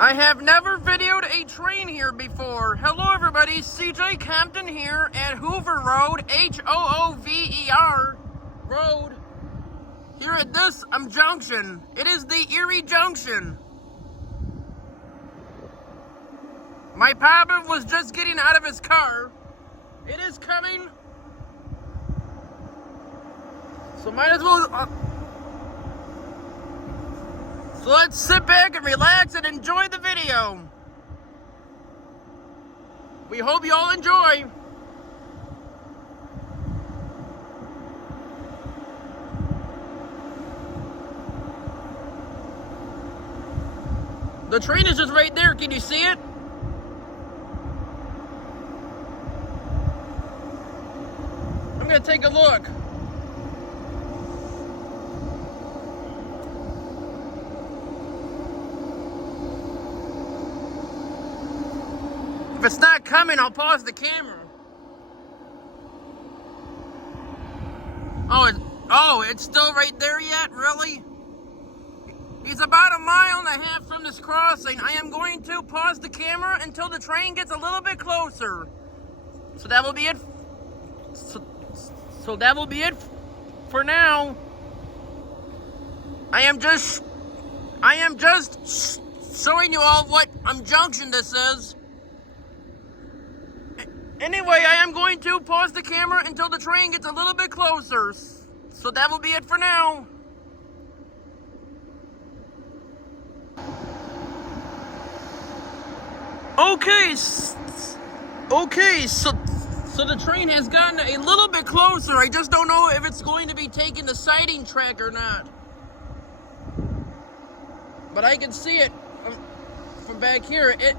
I have never videoed a train here before. Hello everybody, CJ Compton here at Hoover Road, Hoover Road, here at this junction. It is the Erie Junction. My papa was just getting out of his car. It is coming. So might as well... So let's sit back and relax and enjoy the video. We hope you all enjoy. The train is just right there. Can you see it? I'm gonna take a look. If it's not coming, I'll pause the camera. Oh, it's still right there yet? Really? He's about 1.5 miles from this crossing. I am going to pause the camera until the train gets a little bit closer. So that will be it. So that will be it for now. I am just showing you all what junction this is. Anyway, I am going to pause the camera until the train gets a little bit closer. So that will be it for now. Okay, so the train has gotten a little bit closer. I just don't know if it's going to be taking the siding track or not. But I can see it from back here. It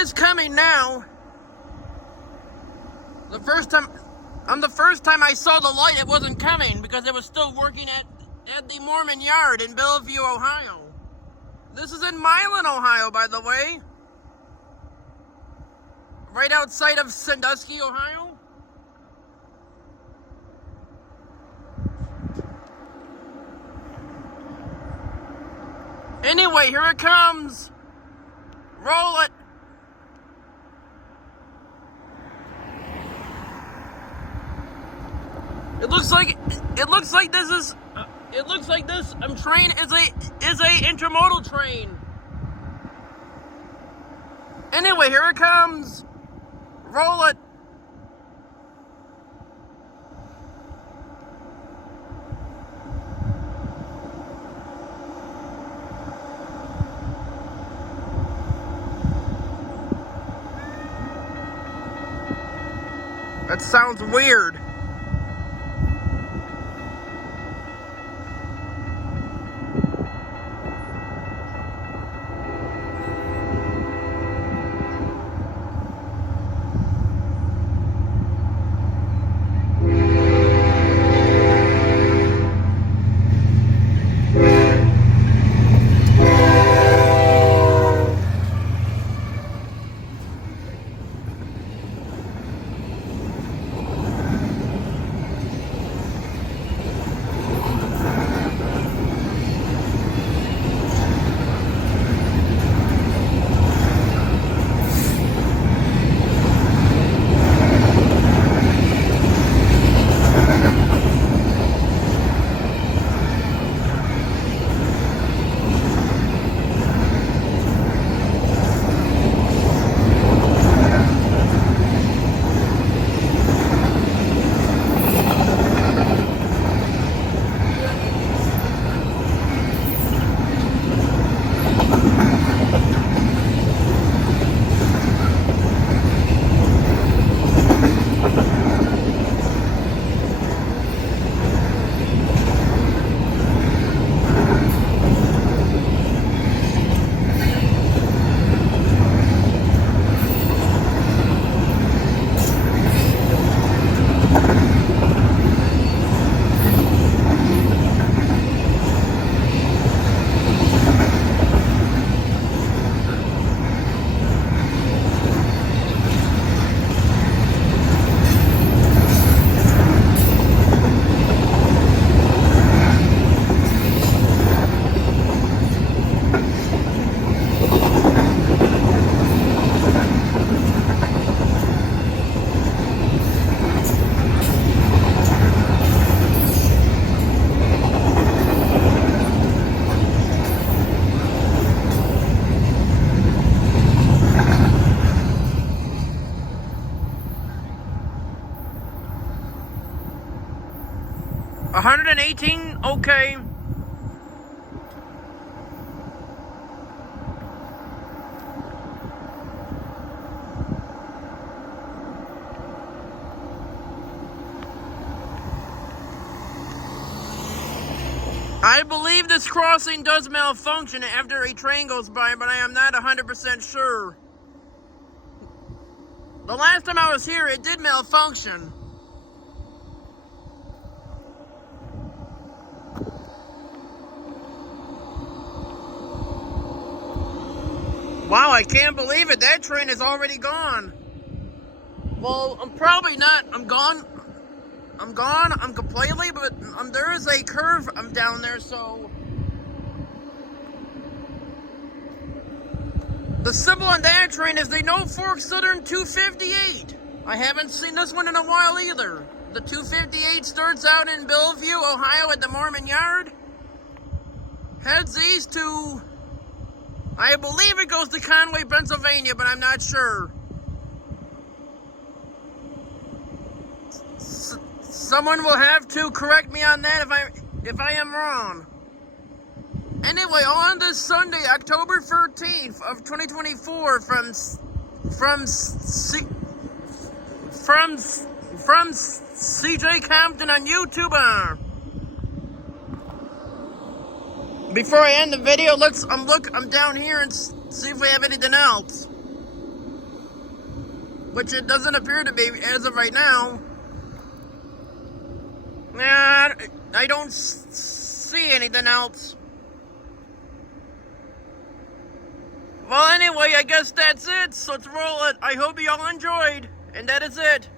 is coming now. The first time I saw the light, it wasn't coming because it was still working at the Mormon Yard in Bellevue, Ohio. This is in Milan, Ohio, by the way. Right outside of Sandusky, Ohio. Anyway, here it comes. Roll it. It looks like this train is a intermodal train. Anyway, here it comes. Roll it. That sounds weird. 10:18. Okay. I believe this crossing does malfunction after a train goes by, but I am not 100% sure. The last time I was here, it did malfunction. Wow, I can't believe it. That train is already gone. Well, I'm probably not. I'm gone. I'm completely, but there is a curve down there, so the symbol on that train is the Norfolk Southern 258. I haven't seen this one in a while either. The 258 starts out in Bellevue, Ohio at the Mormon Yard, heads east to, I believe it goes to Conway, Pennsylvania, but I'm not sure. Someone will have to correct me on that if I am wrong. Anyway, on this Sunday, October 13th of 2024, from CJ Compton on YouTube. Before I end the video, I'm down here and see if we have anything else, which it doesn't appear to be as of right now. Nah, I don't see anything else. Well, anyway, I guess that's it. So let's roll it. I hope you all enjoyed. And that is it.